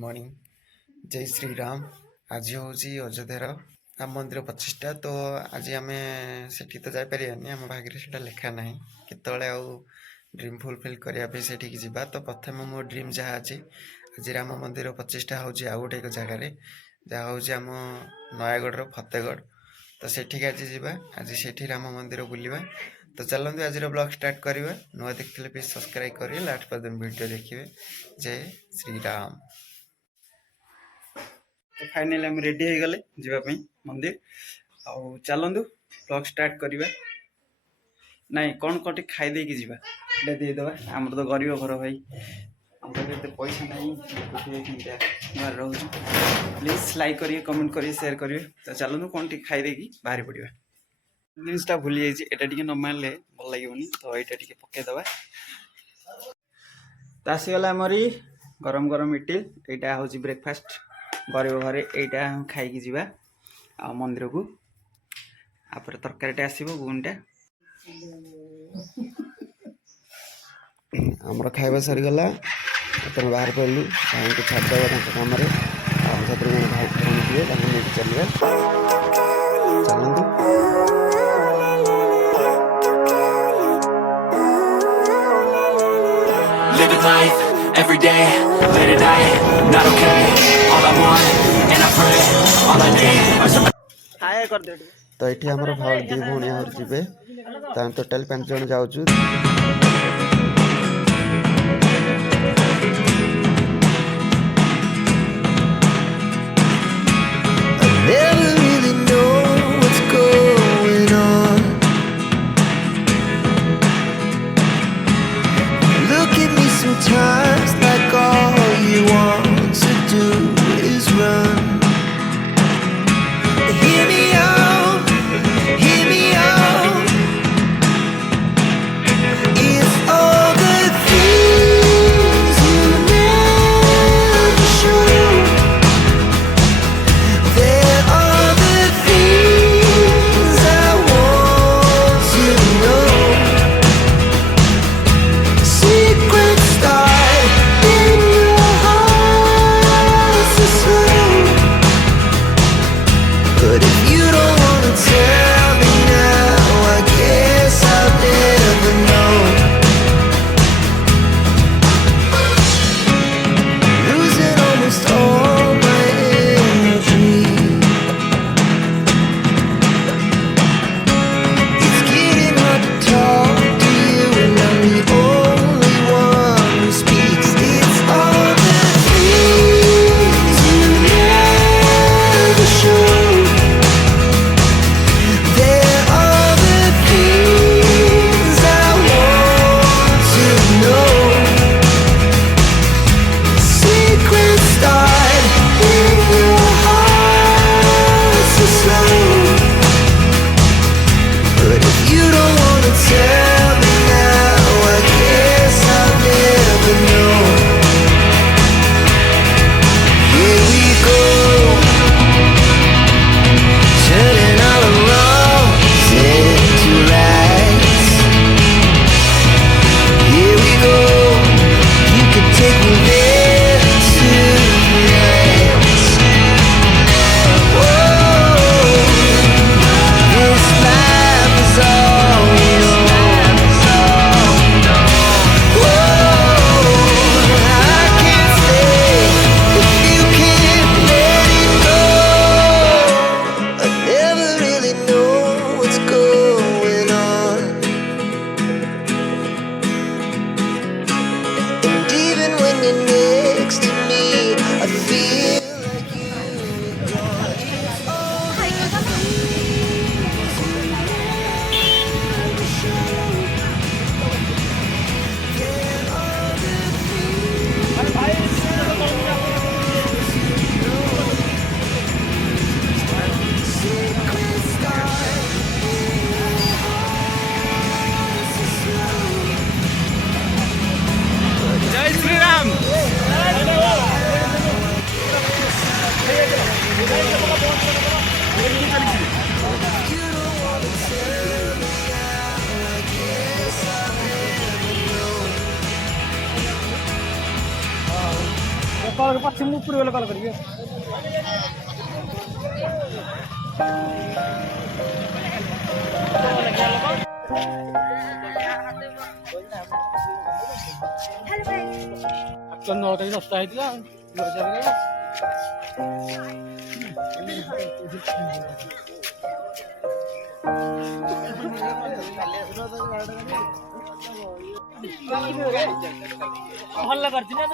Morning. जय श्री राम। आज हूँ अयोध्यार राम मंदिर 25टा। तो आज आम से तो जापरानी, आम भाग्य से लिखा ना केतले ड्रीम फुलफिल करने से जावा। तो प्रथम मो ड्रीम जहाँ अच्छी आज राम मंदिर 25टा हूँ आउ गोटे जगार जहाँ हूँ आम नयगढ़ फतेहगढ़। तो सेठिक आज जावा, आज से राम मंदिर बुलवा। तो चलते आज ब्लॉग स्टार्ट करवा। नुआ देखते प्लीज सब्सक्राइब करेंगे, लास्ट पर्यटन वीडियो देखिए। जय श्री राम। तो फाइनाली आम रेडी हो गले जीवाई मंदिर। आउ चलतु ब्लॉग स्टार्ट करवा। नाई कौन कौटी खाईदे कि जावा देदे। आमर तो गरीब घर भाई, आम तो पैसा ना रोज। प्लीज लाइक करिए, कमेंट करिए, शेयर करिए। तो चलतु कौन टी खाईदे कि बाहरी पड़ा। जिनटा भूली जाइए न मारे भल लगे, तो यहाँ पकईदे। तो आसीगला आमरी गरम गरम इटिल। यहाँ हूँ ब्रेकफास्ट गरीब घरे यहाँ खाई जावा आ मंदिर को। आप तरकारी आसो गुनटा आमर खाଇବା सरीगला। तुम बाहर पड़लु भाई को छाड़देव कम भाई भौणी थे नहीं चलिए। चलतु Living life, every day, late at night, not okay. All I want, and I pray, all I need are some. तो ये आम दी भौणी आहरी जी। तो आम टोटाल 5 जन जाऊँ। Sometimes like all you want to do is run. Hear me out, hear me out. It's all the things you never show. There are the things I want you to know. Secrets start in your heart so slow. But if you don't wanna tell me now, I guess I'll never know. Losing almost all my energy. It's getting hard to talk to you, and I'm the only one who speaks. It's all the things you never show. There are the things I want to know. Secrets start in your heart so slow. But if you don't wanna tell me now, I guess I'll never know. Here we go, turning all the wrongs into rights. Here we go, you can take me there tonight. Whoa, this life is all we know. Whoa, I can't stay if you can't let it go. I never really know what's going on, and even when you're next to me, I feel like you're gone. It's all the things you never show. There are the things secrets start in your heart so slow. जय Shri Ram. You don't wanna tell me now, I guess I'll never know. कल पक्ष मु पूरे वाला कल करिए तो 9 तारीख 10 ହେଇଥିଲା ଭଲ କରିଛି ନା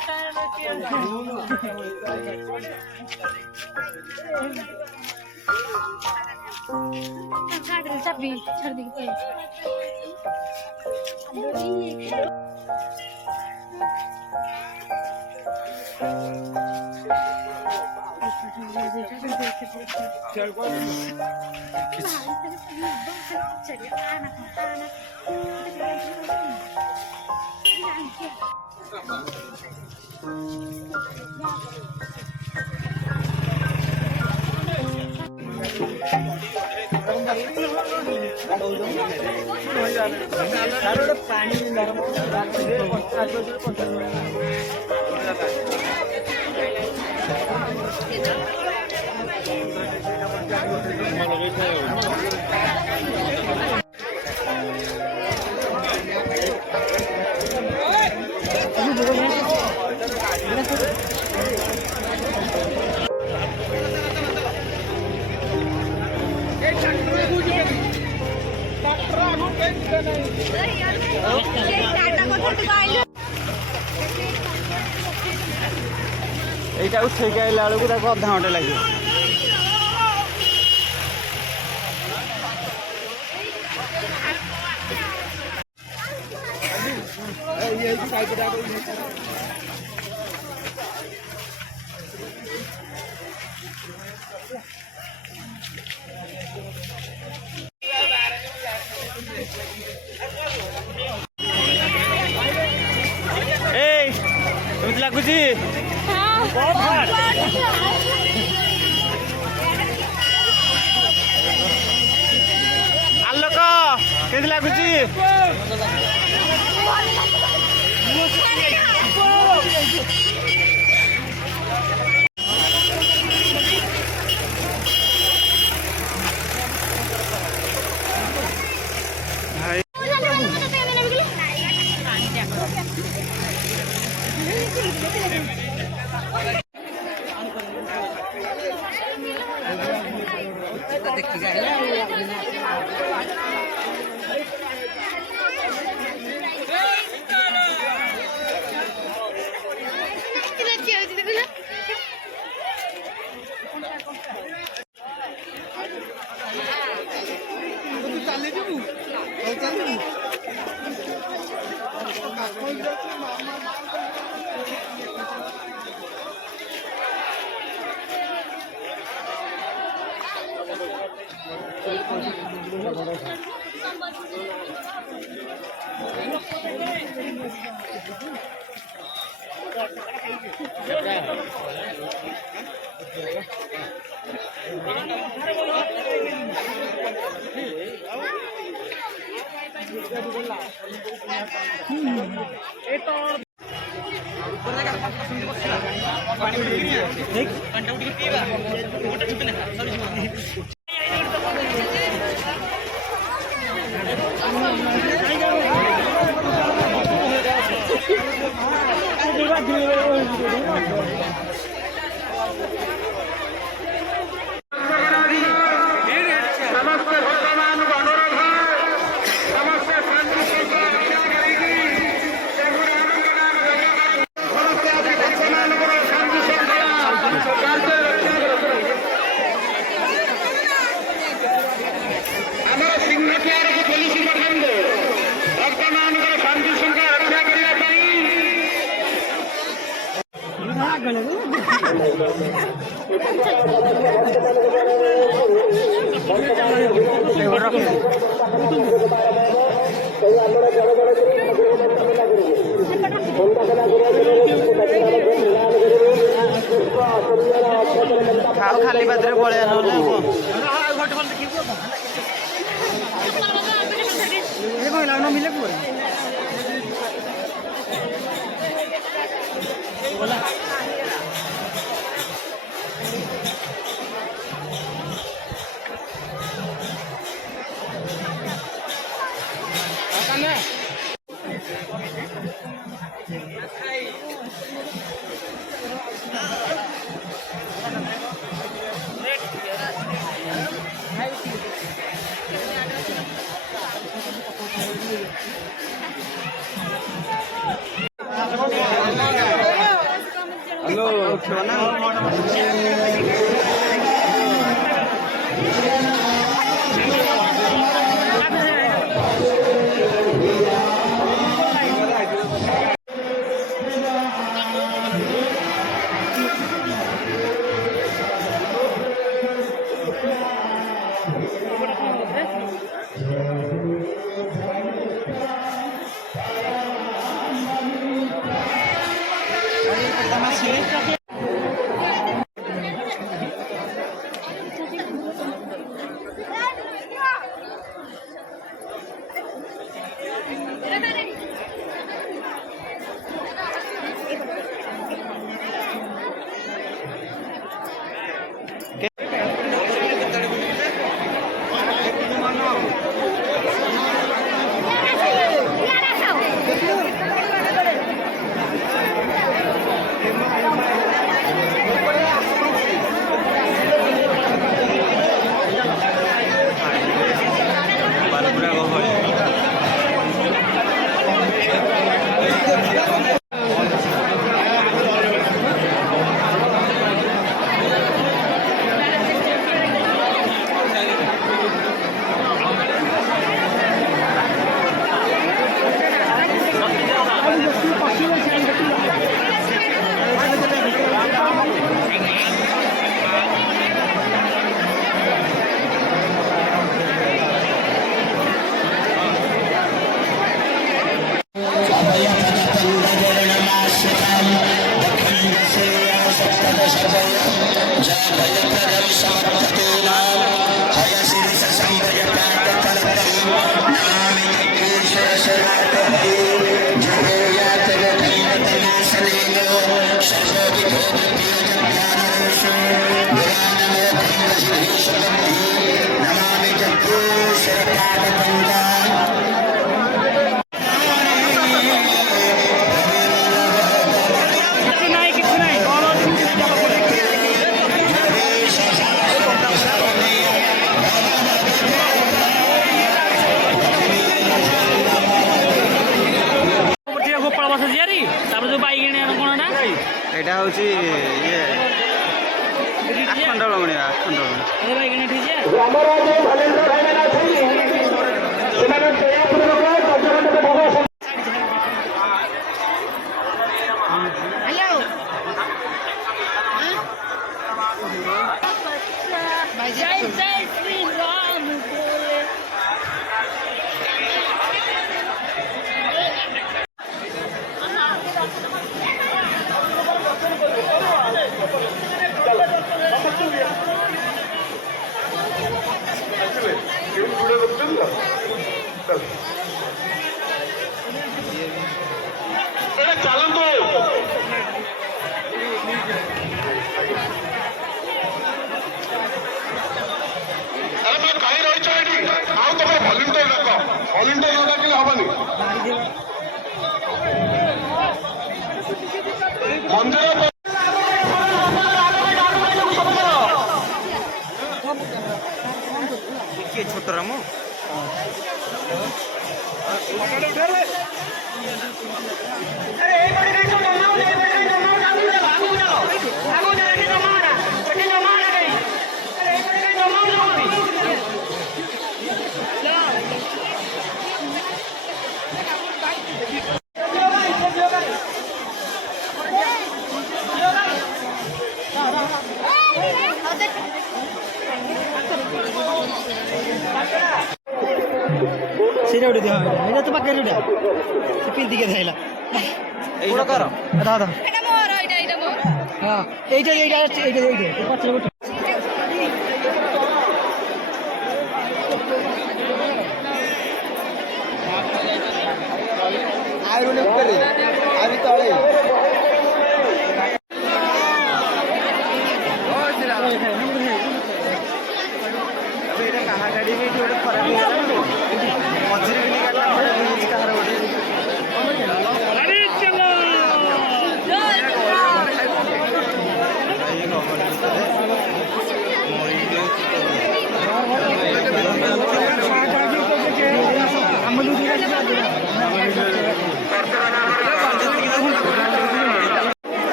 ଚାବି ଛାଡ଼ି ଦେଇକି এইটা উঠেইକି আইଲା ବେଳକୁ ତାକୁ ଅଧା ଘଣ୍ଟେ ଲାଗିବ। ଏଇ କେମିତି ଲାଗୁଛି? ଆଲୋକ କେମିତି ଲାଗୁଛି? ଖାଲି ବାଦରେ ପଳେଇ ନହେଲେ ଗୋପାଳ ବସ ଯିଆରି ତାପରେ ଯୋଉ ବାଇଗିଣୀ କଣ ନା ଏଇଟା ହେଉଛି ଇଏ ଆଖଣ୍ଡଳମଣି ବାଇଗିଣୀ ଏଠି ଯିଆ जय जय श्री राम बोले କାହିଁ ରହିଛ ଏଠି ଆଉ ତମର ଭଲ୍ୟୁଣ୍ଟର ଡାକ ଭଲ୍ୟୁଣ୍ଟର ନ ଡାକିଲେ ହବନି ମନ୍ଦିର କିଏ ଛୋଟ ରାମ ସେଇଟା ଗୋଟେ ଦିଅ ଏଇଟା ତ ପାଖରେ ଯୋଉଟା ସେ ପିନ୍ଧିକି ଥାଇଲା ଏଇଟା କର ଦାଦା ଏଇଟା ମୋର ଏଇଟା ମୋର ହଁ ଏଇଟା ପଛରେ ଗୋଟେ ଆହୁରି ଉପରେ ଆହୁରି ତଳେ କାହା ଗାଡ଼ି ବି ଏଠି ଗୋଟେ ଖରାପ ହେଇଗଲା ମଝିରେ ବି ଗାଡ଼ିଟା ଖରାପ ହେଇଯାଇଛି କାହାର ଗୋଟେ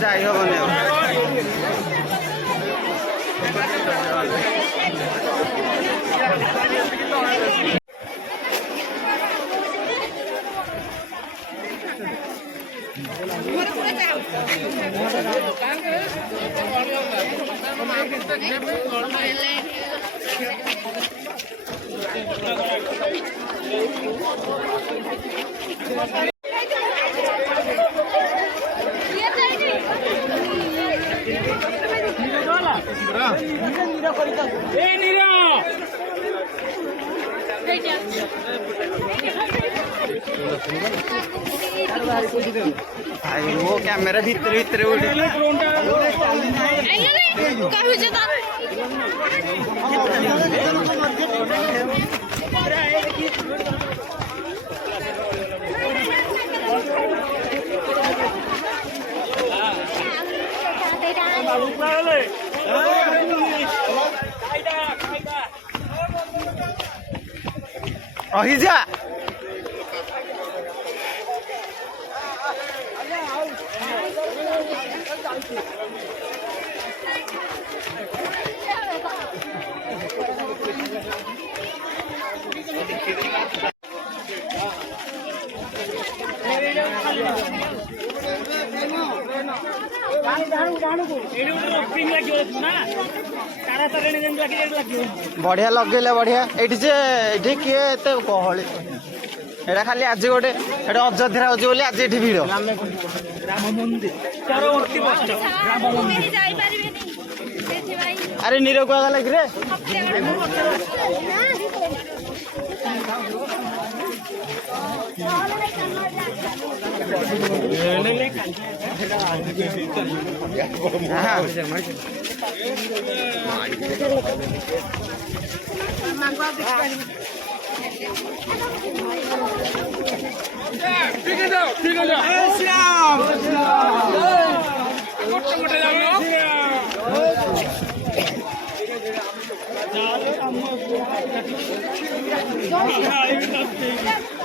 ଯାଇ ହବନି वो कैमरा भीतर भीतर उड़े ରହିଯା ବଢିଆ ଲଗେଇଲେ ବଢିଆ ଏଇଠି ଯେ ଏଇଠି କିଏ ଏତେ ଗହଳି ଏଇଟା ଖାଲି ଆଜି ଗୋଟେ ଏଇଟା ଅଯୋଧ୍ୟାରେ ହଉଛି ବୋଲି ଆଜି ଏଠି ଭିଡ଼ ଆରେ ନିର କୁଆଗଲା କିରେ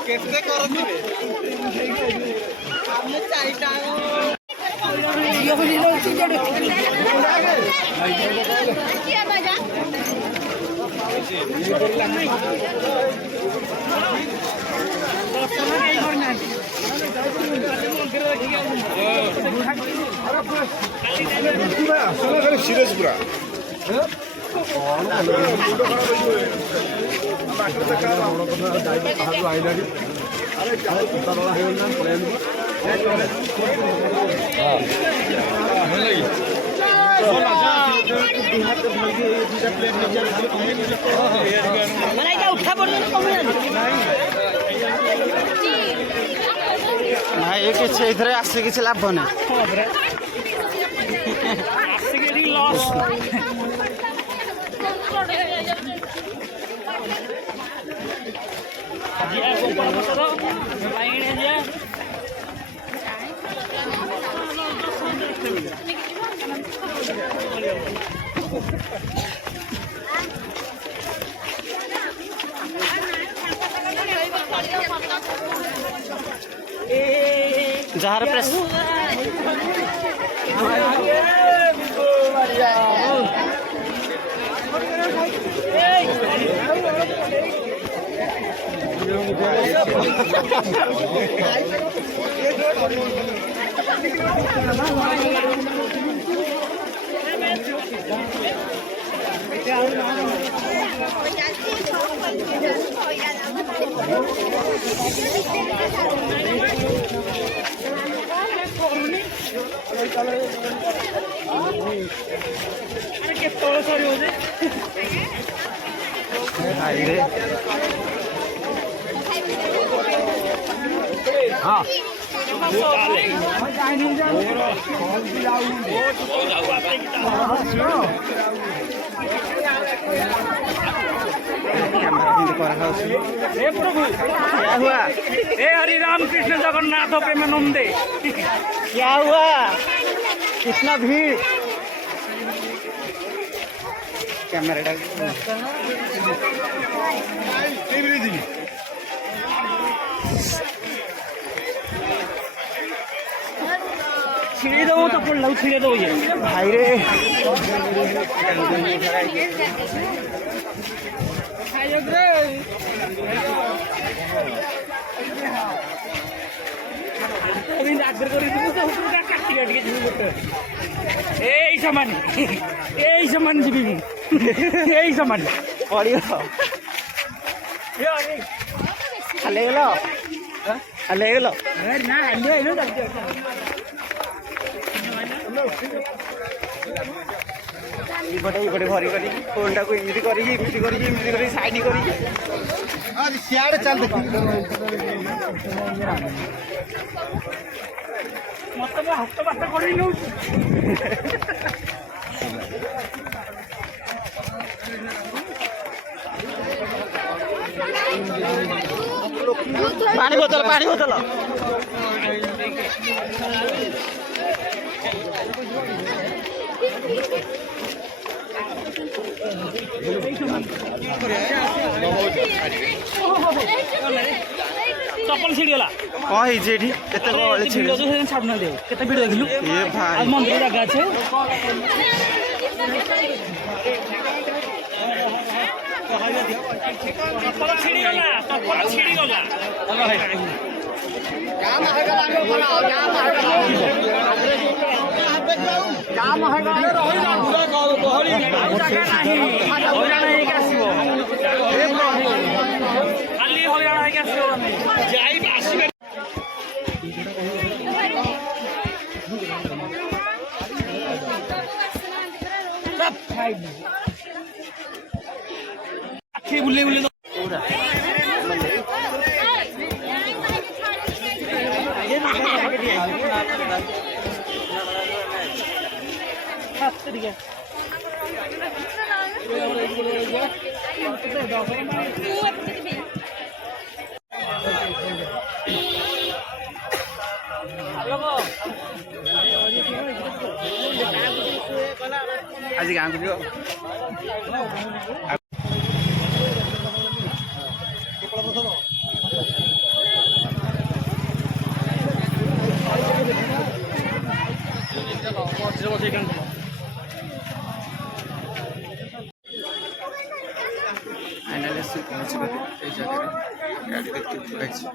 କେତେ କରୁଥିବେ ଆମେ ଚାରିଟା ସିରିୟସ୍ ପୁରା ନାଇଁ କିଛି ଏଇଥିରେ ଆସି କିଛି ଲାଭ ନାହିଁ ଯାହାର ପ୍ରେସ हे प्रभु क्या हुआ हे हरि राम कृष्ण जगन्नाथ प्रेमानंदे क्या हुआ कितना भीड़ कैमरा छिड़े दो तो पड़ लो छिड़े दो ये भाई रे अभी आगर कर काटी काटी यही सामान जीवी यही सामान पड़ियो खाली गलो खाली गलो ना इपटे भरी करी फोन टाक इमिति करी साइड करी सियाड़े चल मत हस्त बात कर पानी बोतल ଚପଲ ଛିଡ଼ିଗଲା କ'ଣ ହେଇଛି ଏଠି କେତେ କ'ଣ ଭିଡ଼ିଓ ଯୋଉ ଛାଡୁନାହାନ୍ତି ଆଉ କେତେ ଭିଡ଼ିଓ ଦେଖିଲୁ ଏ ଭାଇ ଆଉ ମନ୍ଦିର ଜାଗା ଅଛି ଚପଲ ଛିଡ଼ିଗଲା ଜାଗା ନାହିଁ ହଇରାଣ ହେଇକି ଆସିବ ଖାଲି ହଇରାଣ ହେଇକି ଆସିବ ଯାଇ ଆସିବେ ଆଖି ବୁଲେଇ ବୁଲେଇ ଆଜି ଗାଁକୁ ଯିବ फाइनाली आसी पहुँचगले ये जगह गाड़ी देखते थुआइछि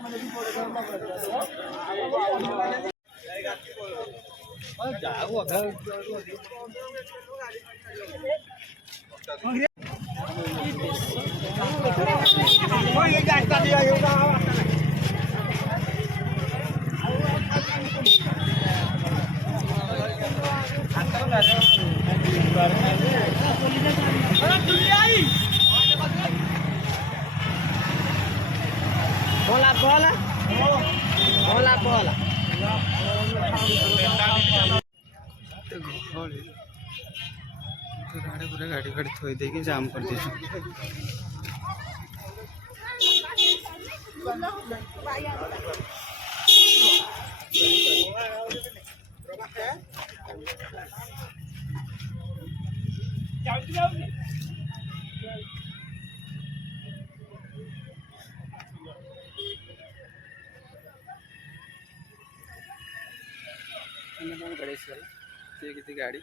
पूरा गाड़ी गाड़ी थोई देके जाम कर दीजिए गाड़ी